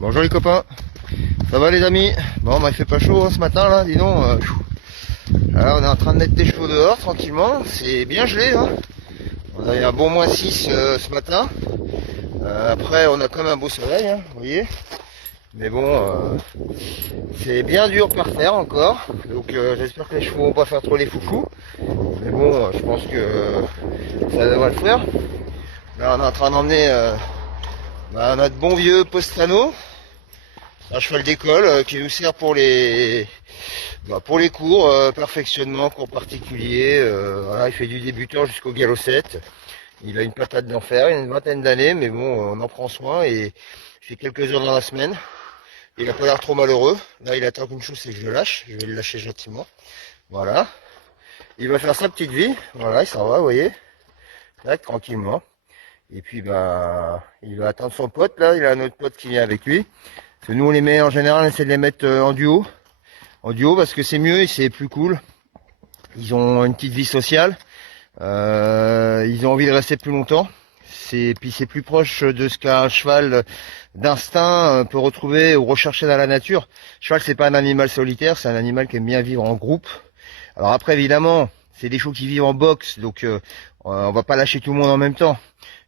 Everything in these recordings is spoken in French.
Bonjour les copains, ça va les amis? Bon bah il fait pas chaud hein, ce matin là, dis donc. Alors, on est en train de mettre des chevaux dehors tranquillement, c'est bien gelé hein. On a eu un bon -6 ce matin. Après on a quand même un beau soleil, hein, vous voyez. Mais bon, c'est bien dur par terre encore. Donc j'espère que les chevaux vont pas faire trop les foufous. Mais bon, je pense que ça devrait le faire. Là on est en train d'emmener notre bon vieux Postano, un cheval d'école qui nous sert pour les cours, perfectionnement, cours particuliers. Voilà, il fait du débutant jusqu'au galop 7. Il a une patate d'enfer, il a une vingtaine d'années, mais bon, on en prend soin et il fait quelques heures dans la semaine. Il a pas l'air trop malheureux. Là, il attend qu'une chose, c'est que je le lâche. Je vais le lâcher gentiment. Voilà. Il va faire sa petite vie. Voilà, il s'en va, vous voyez. Là, tranquillement. Et puis, bah, il va attendre son pote, là. Il a un autre pote qui vient avec lui. Parce que nous, on les met, en général, on essaie de les mettre en duo. En duo, parce que c'est mieux et c'est plus cool. Ils ont une petite vie sociale. Ils ont envie de rester plus longtemps. Puis c'est plus proche de ce qu'un cheval d'instinct peut retrouver ou rechercher dans la nature. Le cheval, c'est pas un animal solitaire, c'est un animal qui aime bien vivre en groupe. Alors après, évidemment, c'est des chevaux qui vivent en boxe, donc on va pas lâcher tout le monde en même temps.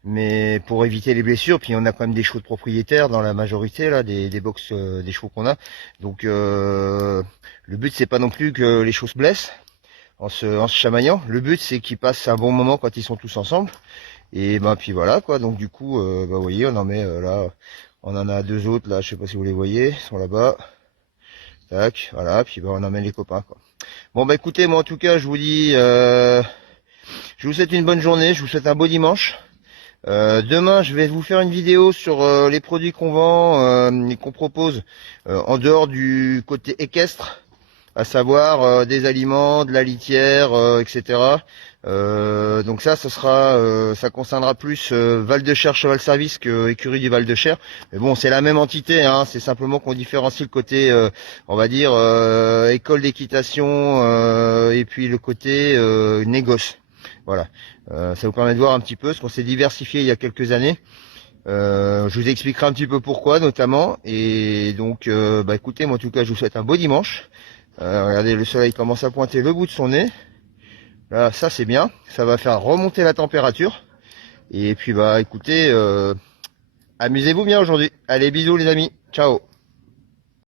Mais pour éviter les blessures, puis on a quand même des chevaux de propriétaires dans la majorité là, des box des chevaux qu'on a. Donc le but c'est pas non plus que les chevaux se blessent en se chamaillant. Le but c'est qu'ils passent un bon moment quand ils sont tous ensemble. Et ben puis voilà quoi. Donc du coup, vous voyez, on en met là, on en a deux autres là, je sais pas si vous les voyez, ils sont là-bas. Tac, voilà. Puis on emmène les copains quoi. Bon bah écoutez, moi en tout cas, je vous dis, je vous souhaite une bonne journée, je vous souhaite un beau dimanche. Demain, je vais vous faire une vidéo sur les produits qu'on vend et qu'on propose en dehors du côté équestre, à savoir des aliments, de la litière, etc. Donc ça sera, ça concernera plus Val de Cher Cheval Service que écurie du Val de Cher. Mais bon, c'est la même entité, hein, c'est simplement qu'on différencie le côté, on va dire, école d'équitation et puis le côté négoce. Voilà, ça vous permet de voir un petit peu ce qu'on s'est diversifié il y a quelques années. Je vous expliquerai un petit peu pourquoi notamment. Et donc, bah écoutez, moi en tout cas, je vous souhaite un beau dimanche. Regardez, le soleil commence à pointer le bout de son nez. Là, ça c'est bien, ça va faire remonter la température. Et puis bah écoutez, amusez-vous bien aujourd'hui. Allez, bisous les amis, ciao.